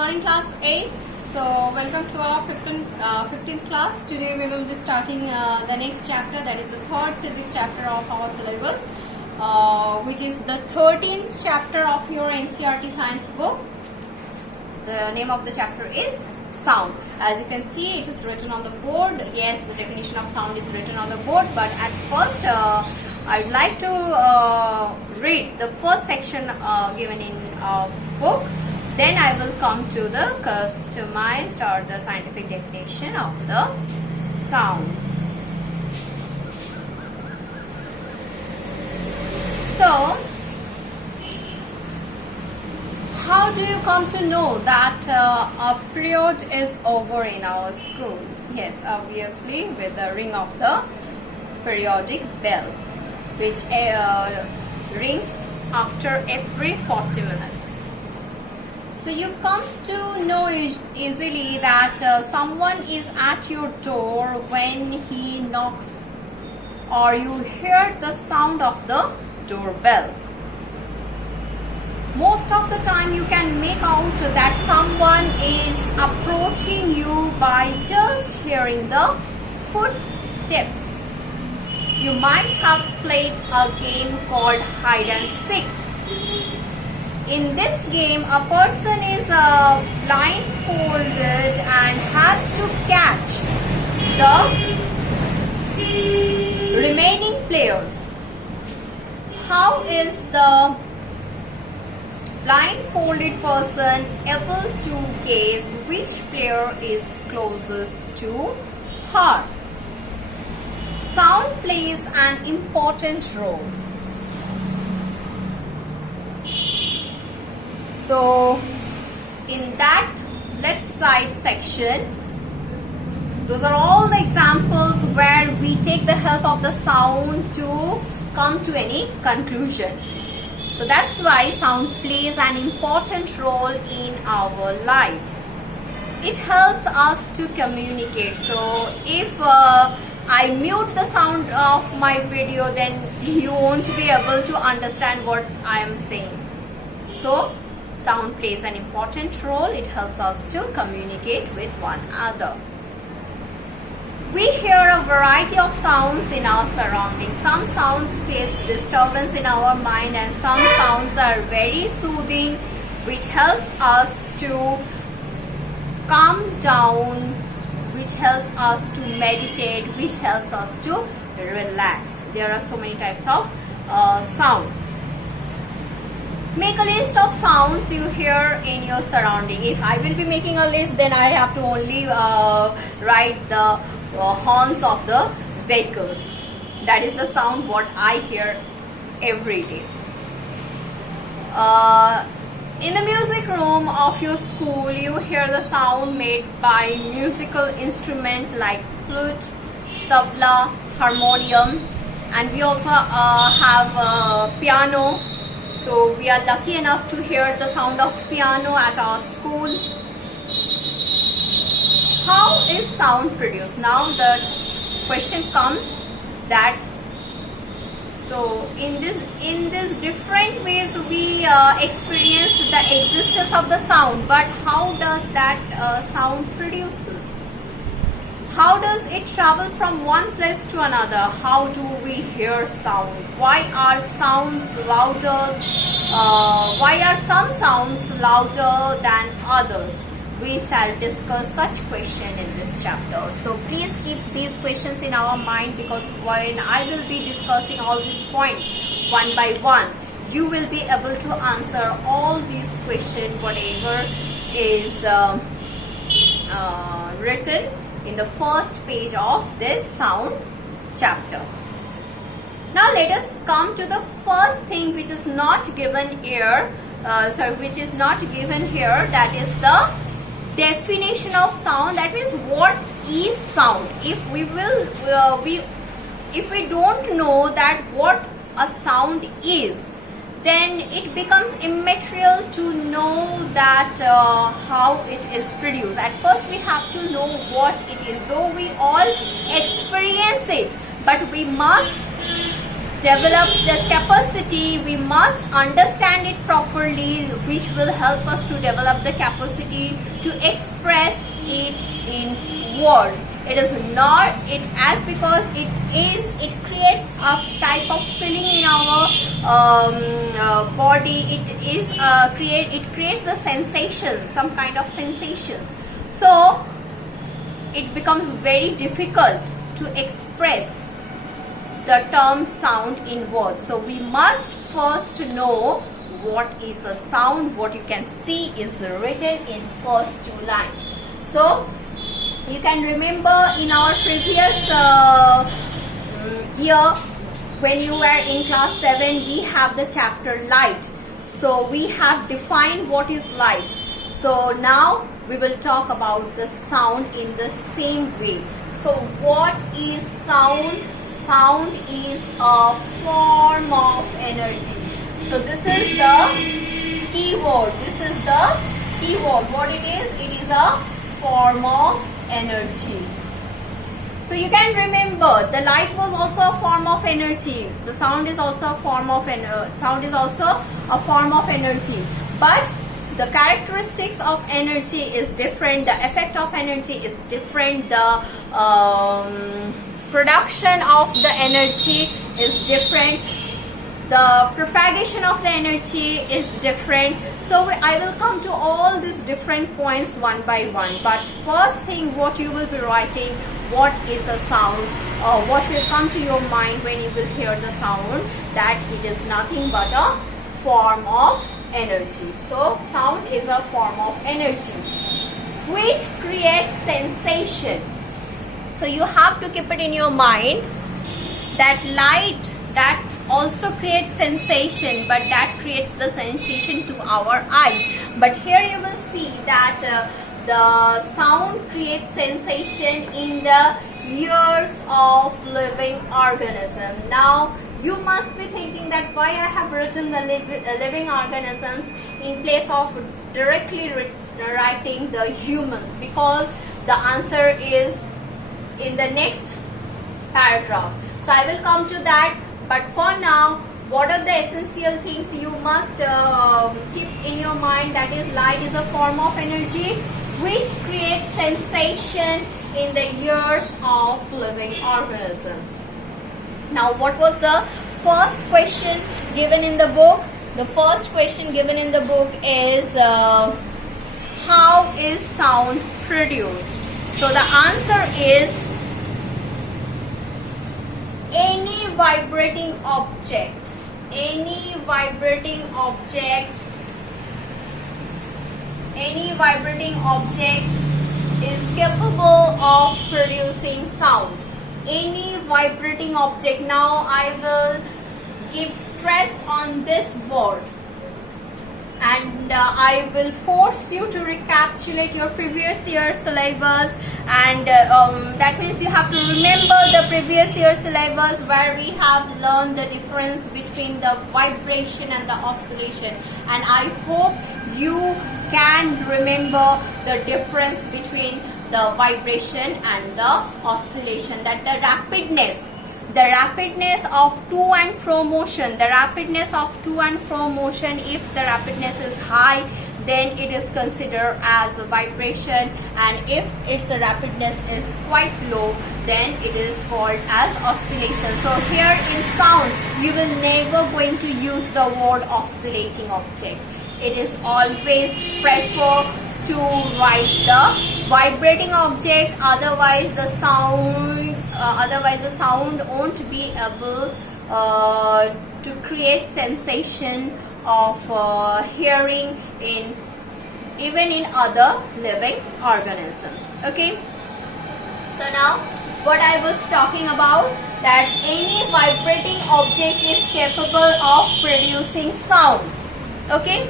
morning, class 8. So welcome to our 15th class. Today we will be starting the next chapter, that is the third physics chapter of our syllabus, which is the 13th chapter of your NCERT science book. The name of the chapter is sound. As you can see, it is written on the board. Yes, the definition of sound is written on the board, but at first I'd like to read the first section given in our book. Then I will come to the customized or the scientific definition of the sound. So, how do you come to know that a period is over in our school? Yes, obviously with the ring of the periodic bell, which rings after every 40 minutes. So you come to know easily that someone is at your door when he knocks, or you hear the sound of the doorbell. Most of the time you can make out that someone is approaching you by just hearing the footsteps. You might have played a game called hide and seek. In this game, a person is blindfolded and has to catch the remaining players. How is the blindfolded person able to guess which player is closest to her? Sound plays an important role. So, in that left side section, those are all the examples where we take the help of the sound to come to any conclusion. So that's why sound plays an important role in our life. It helps us to communicate. So if I mute the sound of my video, then you won't be able to understand what I am saying. So sound plays an important role. It helps us to communicate with one another. We hear a variety of sounds in our surroundings. Some sounds create disturbance in our mind, and some sounds are very soothing, which helps us to calm down, which helps us to meditate, which helps us to relax. There are so many types of sounds. Make a list of sounds you hear in your surrounding. If I will be making a list, then I have to only write the horns of the vehicles. That is the sound what I hear every day. In the music room of your school, you hear the sound made by musical instrument like flute, tabla, harmonium, and we also have piano. So we are lucky enough to hear the sound of piano at our school. How is sound produced? Now the question comes that, so in this different ways we experience the existence of the sound, but how does that sound produces? How does it travel from one place to another? How do we hear sound? Why are sounds louder? Why are some sounds louder than others? We shall discuss such question in this chapter. So please keep these questions in our mind, because when I will be discussing all these points one by one, you will be able to answer all these questions, whatever is written in the first page of this sound chapter. Now let us come to the first thing which is not given here. Which is not given here. That is the definition of sound. That means what is sound. If we don't know that what a sound is, then it becomes immaterial to know that how it is produced. At first we have to know what it is, though we all experience it, but we must develop the capacity, we must understand it properly, which will help us to develop the capacity to express it in words. It is not it as because it creates a type of feeling in our body. It creates a sensation, some kind of sensations. So it becomes very difficult to express the term sound in words. So we must first know what is a sound. What you can see is written in first two lines. So you can remember in our previous year, when you were in class 7, we have the chapter light. So we have defined what is light. So now we will talk about the sound in the same way. So what is sound? Sound is a form of energy. So this is the keyword. This is the keyword. What it is? It is a form of energy. So you can remember the light was also a form of energy. The sound is also a form of energy. But the characteristics of energy is different. The effect of energy is different. The production of the energy is different. The propagation of the energy is different. So I will come to all these different points one by one. But first thing, what you will be writing, what is a sound, or what will come to your mind when you will hear the sound, that it is nothing but a form of energy. So sound is a form of energy which creates sensation. So you have to keep it in your mind that light, that also creates sensation, but that creates the sensation to our eyes. But here you will see that the sound creates sensation in the ears of living organism. Now you must be thinking that why I have written the living organisms in place of directly writing the humans, because the answer is in the next paragraph. So I will come to that. But for now, what are the essential things you must keep in your mind? That is, light is a form of energy which creates sensation in the ears of living organisms. Now, what was the first question given in the book? The first question given in the book is how is sound produced? So the answer is any vibrating object is capable of producing sound. Any vibrating object. Now I will give stress on this word, and I will force you to recapitulate your previous year syllabus, and that means you have to remember the previous year syllabus where we have learned the difference between the vibration and the oscillation, and I hope you can remember the difference between the vibration and the oscillation, that the rapidness of to and fro motion, if the rapidness is high, then it is considered as a vibration, and if its rapidness is quite low, then it is called as oscillation. So here in sound, you will never going to use the word oscillating object. It is always prefer to write the vibrating object, otherwise the sound won't be able to create sensation of hearing even in other living organisms. Okay, so now what I was talking about, that any vibrating object is capable of producing sound. Okay,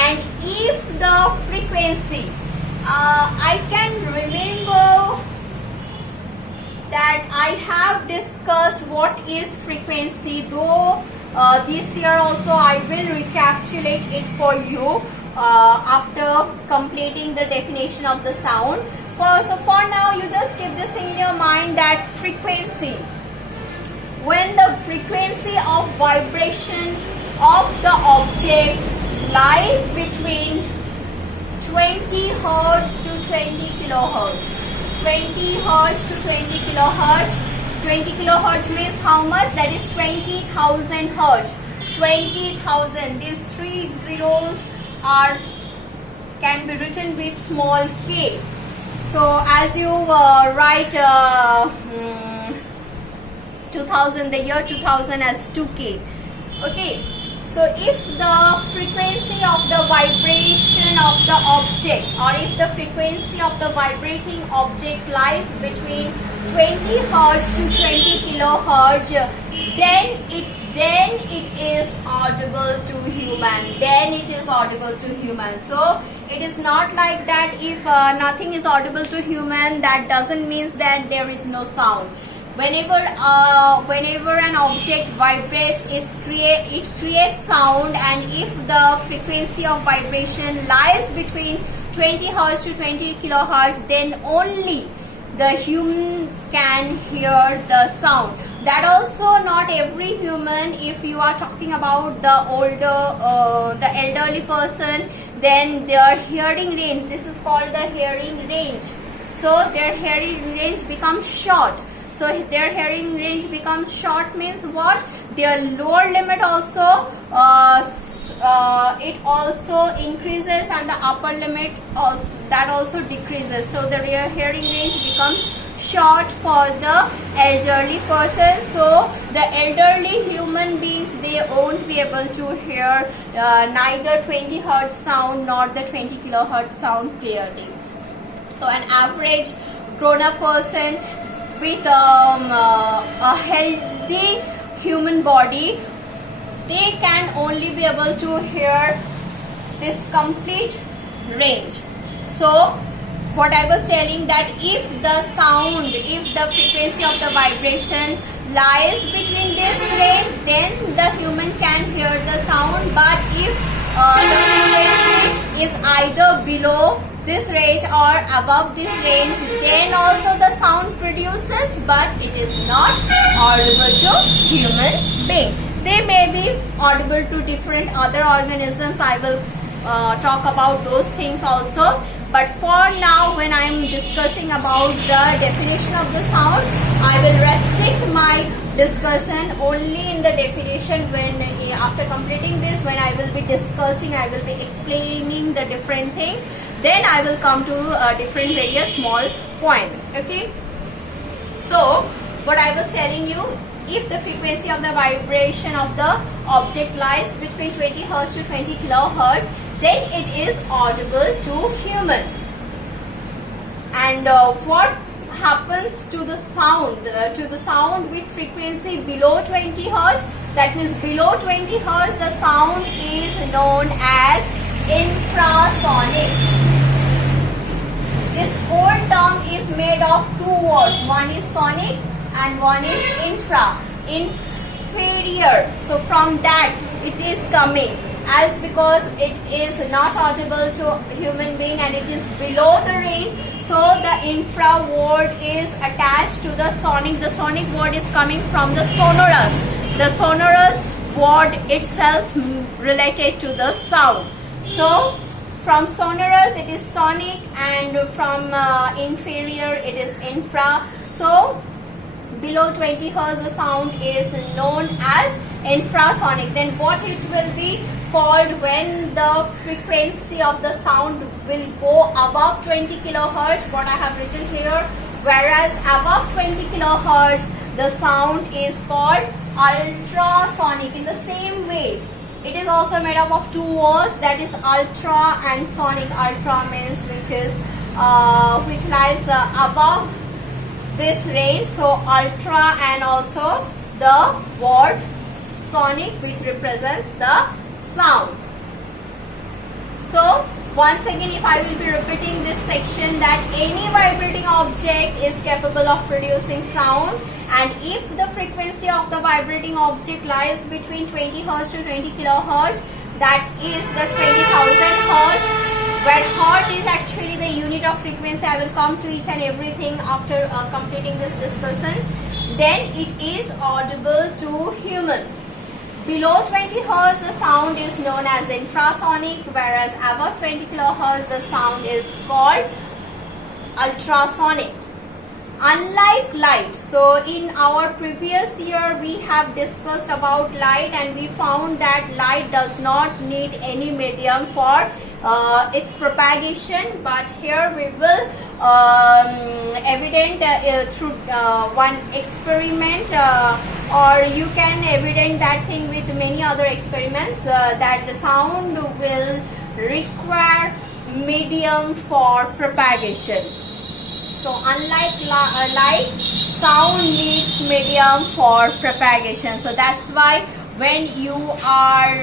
and if the frequency, I can remember that I have discussed what is frequency, though this year also I will recapitulate it for you after completing the definition of the sound. So for now, you just keep this thing in your mind, that frequency when the frequency of vibration of the object lies between 20 hertz to 20 kilohertz. 20 hertz to 20 kilohertz. 20 kilohertz means how much? That is 20,000 hertz. 20,000. These three zeros can be written with small k. So as you write 2000, the year 2000 as 2k. Okay. So if the frequency of the vibration of the object, or if the frequency of the vibrating object lies between 20 hertz to 20 kilohertz, then it is audible to human. Then it is audible to human. So it is not like that if nothing is audible to human, that doesn't mean that there is no sound. Whenever an object vibrates, it creates sound, and if the frequency of vibration lies between 20 hertz to 20 kilohertz, then only the human can hear the sound. That also not every human. If you are talking about the elderly person, then their hearing range, this is called the hearing range. So their hearing range becomes short. So if their hearing range becomes short means what? Their lower limit also it also increases, and the upper limit also decreases. So the hearing range becomes short for the elderly person. So the elderly human beings, they won't be able to hear neither 20 hertz sound nor the 20 kilohertz sound clearly. So an average grown-up person with a healthy human body, they can only be able to hear this complete range. So what I was telling, that if the frequency of the vibration lies between this range, then the human can hear the sound. But if the frequency is either below this range or above this range, then also the sound produces, but it is not audible to human being. They may be audible to different other organisms. I will talk about those things also. But for now, when I am discussing about the definition of the sound, I will restrict my discussion only in the definition. When after completing this, when I will be discussing, I will be explaining the different things. Then I will come to different various small points. Okay. So what I was telling you, if the frequency of the vibration of the object lies between 20 hertz to 20 kilohertz, then it is audible to human. And what happens to the sound? To the sound with frequency below 20 hertz, that means below 20 hertz, the sound is known as infrasonic. This whole term is made of two words. One is sonic and one is inferior. So from that it is coming, as because it is not audible to human being and it is below the range. So the infra word is attached to the sonic. The sonic word is coming from the sonorous. The sonorous word itself related to the sound. So from sonorous it is sonic, and from inferior it is infra. So below 20 hertz the sound is known as infrasonic. Then what it will be called when the frequency of the sound will go above 20 kilohertz, what I have written here, whereas above 20 kilohertz the sound is called ultrasonic. In the same way, it is also made up of two words, that is ultra and sonic. Ultra means which lies above this range, so ultra, and also the word sonic, which represents the sound. So once again, if I will be repeating this section, that any vibrating object is capable of producing sound, and if the frequency of the vibrating object lies between 20 hertz to 20 kilohertz, that is the 20,000 hertz, where hertz is actually the unit of frequency. I will come to each and everything after completing this discussion. then it is audible to human. Below 20 Hz, the sound is known as infrasonic, whereas above 20 kHz, the sound is called ultrasonic. Unlike light, so in our previous year we have discussed about light, and we found that light does not need any medium for its propagation, but here we will evident through one experiment, or you can evident that thing with many other experiments, that the sound will require medium for propagation. So unlike light, sound needs medium for propagation. So that's why when you are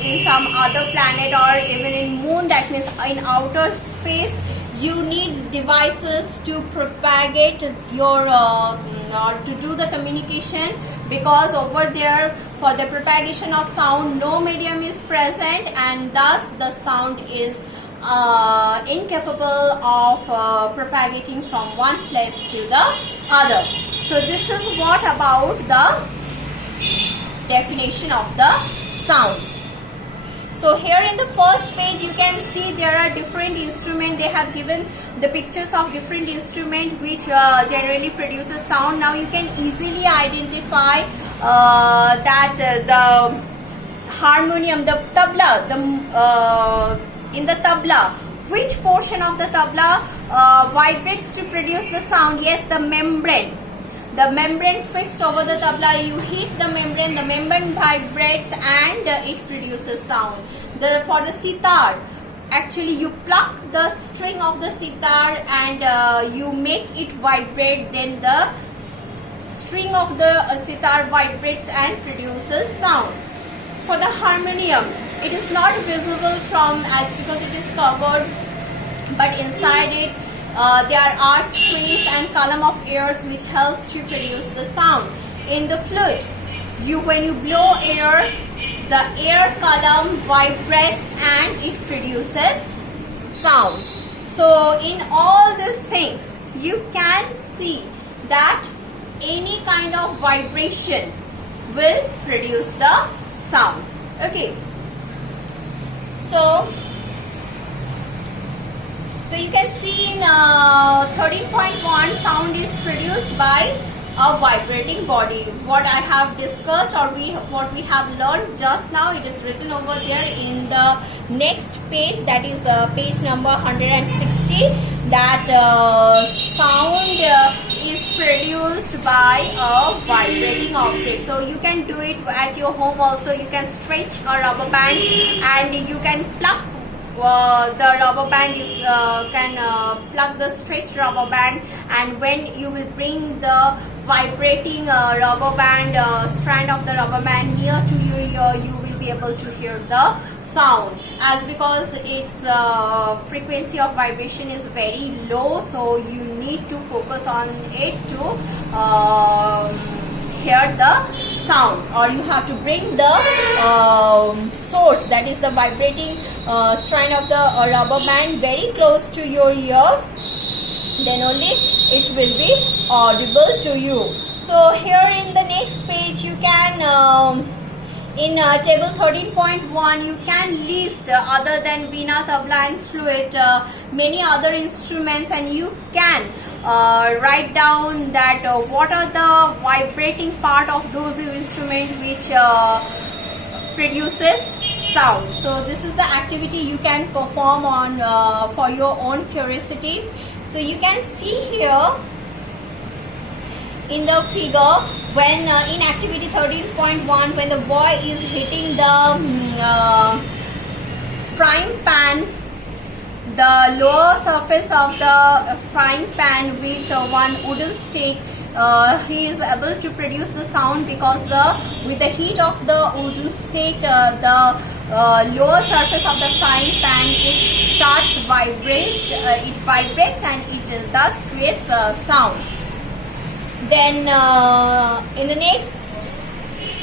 in some other planet or even in moon, that means in outer space, you need devices to propagate your to do the communication, because over there for the propagation of sound no medium is present, and thus the sound is incapable of propagating from one place to the other. So this is what about the definition of the sound. So here in the first page you can see there are different instruments. They have given the pictures of different instruments which generally produces sound. Now you can easily identify that the harmonium, the tabla, in the tabla, which portion of the tabla vibrates to produce the sound? Yes, the membrane. The membrane fixed over the tabla, you hit the membrane vibrates and it produces sound. For the sitar, actually you pluck the string of the sitar and you make it vibrate, then the string of the sitar vibrates and produces sound. For the harmonium, it is not visible from because it is covered, but inside it there are strings and column of airs which helps to produce the sound. In the flute, when you blow air, the air column vibrates and it produces sound. So in all these things you can see that any kind of vibration will produce the sound. Okay. So you can see in 13.1, sound is produced by a vibrating body. What I have discussed, or what we have learned just now, it is written over there in the next page, that is page number 160, that sound is produced by a vibrating object. So you can do it at your home also. You can stretch a rubber band and you can pluck the rubber band. You can plug the stretched rubber band, and when you will bring the vibrating rubber band strand of the rubber band near to your ear, you will be able to hear the sound. As because its frequency of vibration is very low, so you need to focus on it to hear the sound, or you have to bring the source, that is the vibrating strand of the rubber band, very close to your ear, then only it will be audible to you. So here in the next page you can in table 13.1 you can list other than veena, tabla and flute many other instruments, and you can write down that what are the vibrating part of those instruments which produces sound. So this is the activity you can perform on for your own curiosity. So you can see here in the figure, when in activity 13.1, when the boy is hitting the frying pan, the lower surface of the frying pan with one wooden stick, he is able to produce the sound, because with the heat of the wooden stick, the lower surface of the frying pan, it starts vibrate, it vibrates and it thus creates a sound. Then in the next,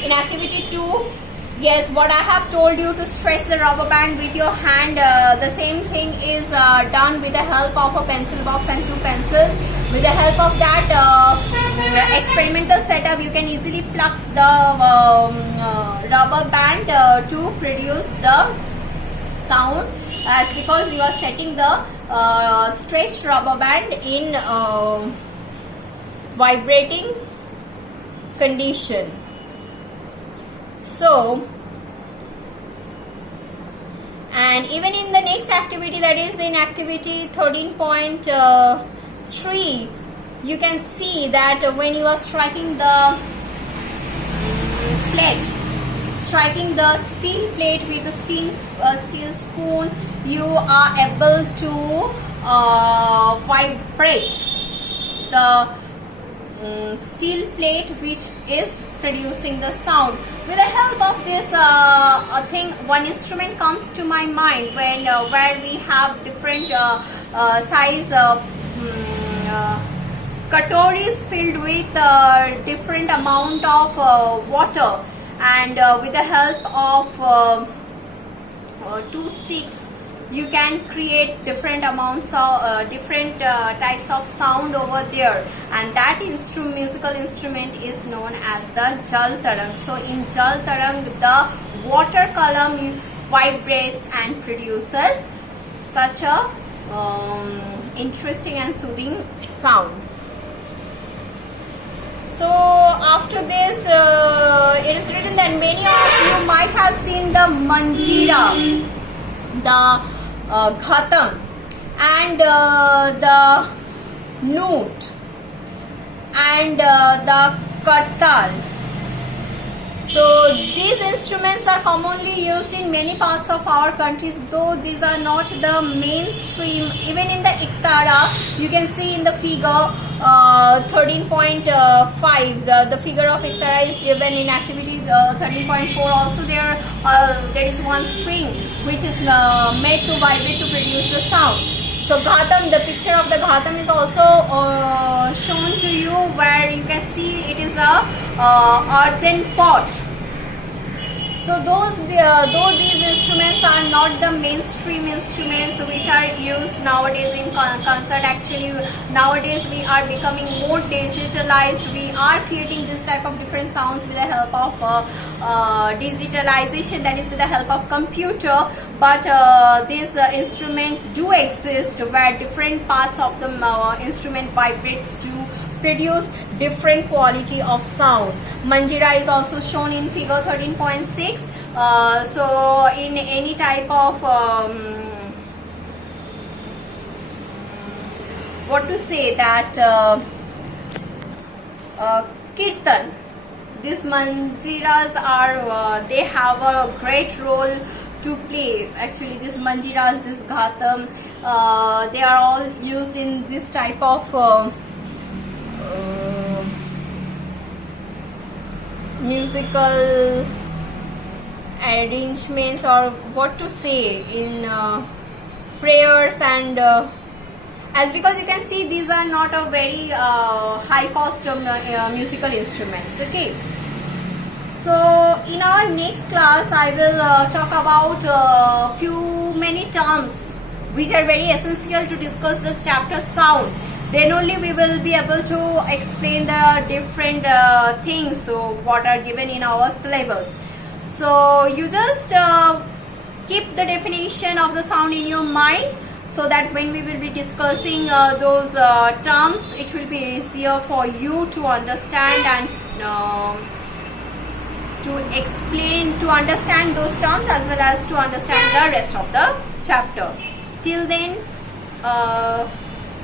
in activity 2, yes, what I have told you to stretch the rubber band with your hand, the same thing is done with the help of a pencil box and 2 pencils. With the help of that, experimental setup, you can easily pluck the rubber band to produce the sound, as because you are setting the stretched rubber band in vibrating condition. So, and even in the next activity, that is in activity 13.3, you can see that when you are striking the plate, striking the steel plate with the steel spoon, you are able to vibrate the steel plate, which is producing the sound. With the help of this thing, one instrument comes to my mind when where we have different size katoris filled with different amount of water, and with the help of two sticks, you can create different amounts of different types of sound over there, and that musical instrument is known as the jal tarang. So in jal tarang, the water column vibrates and produces such a interesting and soothing sound. So after this, it is written that many of you might have seen the manjira, the ghatam, and the noot, and the kartal. So these instruments are commonly used in many parts of our countries, though these are not the mainstream. Even in the iktara, you can see in the figure 13.5, the figure of iktara is given in activity 13.4. Also there is one string which is made to vibrate to produce the sound. So ghatam, the picture of the ghatam is also shown to you, where you can see it is a earthen pot. So though these instruments are not the mainstream instruments which are used nowadays in concert, actually nowadays we are becoming more digitalized. We are creating this type of different sounds with the help of digitalization, that is with the help of computer. But these instruments do exist where different parts of the instrument vibrates to produce different quality of sound. Manjira is also shown in figure 13.6. So in any type of what to say that kirtan, these manjiras are they have a great role to play. Actually these manjiras, this ghatam, they are all used in this type of musical arrangements, or what to say, in prayers, and as because you can see these are not a very high cost musical instruments. Okay, so in our next class I will talk about many terms which are very essential to discuss the chapter sound. Then only we will be able to explain the different things what are given in our syllabus. So you just keep the definition of the sound in your mind, so that when we will be discussing those terms, it will be easier for you to understand and to explain, to understand those terms, as well as to understand the rest of the chapter. Till then,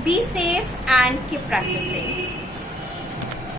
be safe and keep practicing.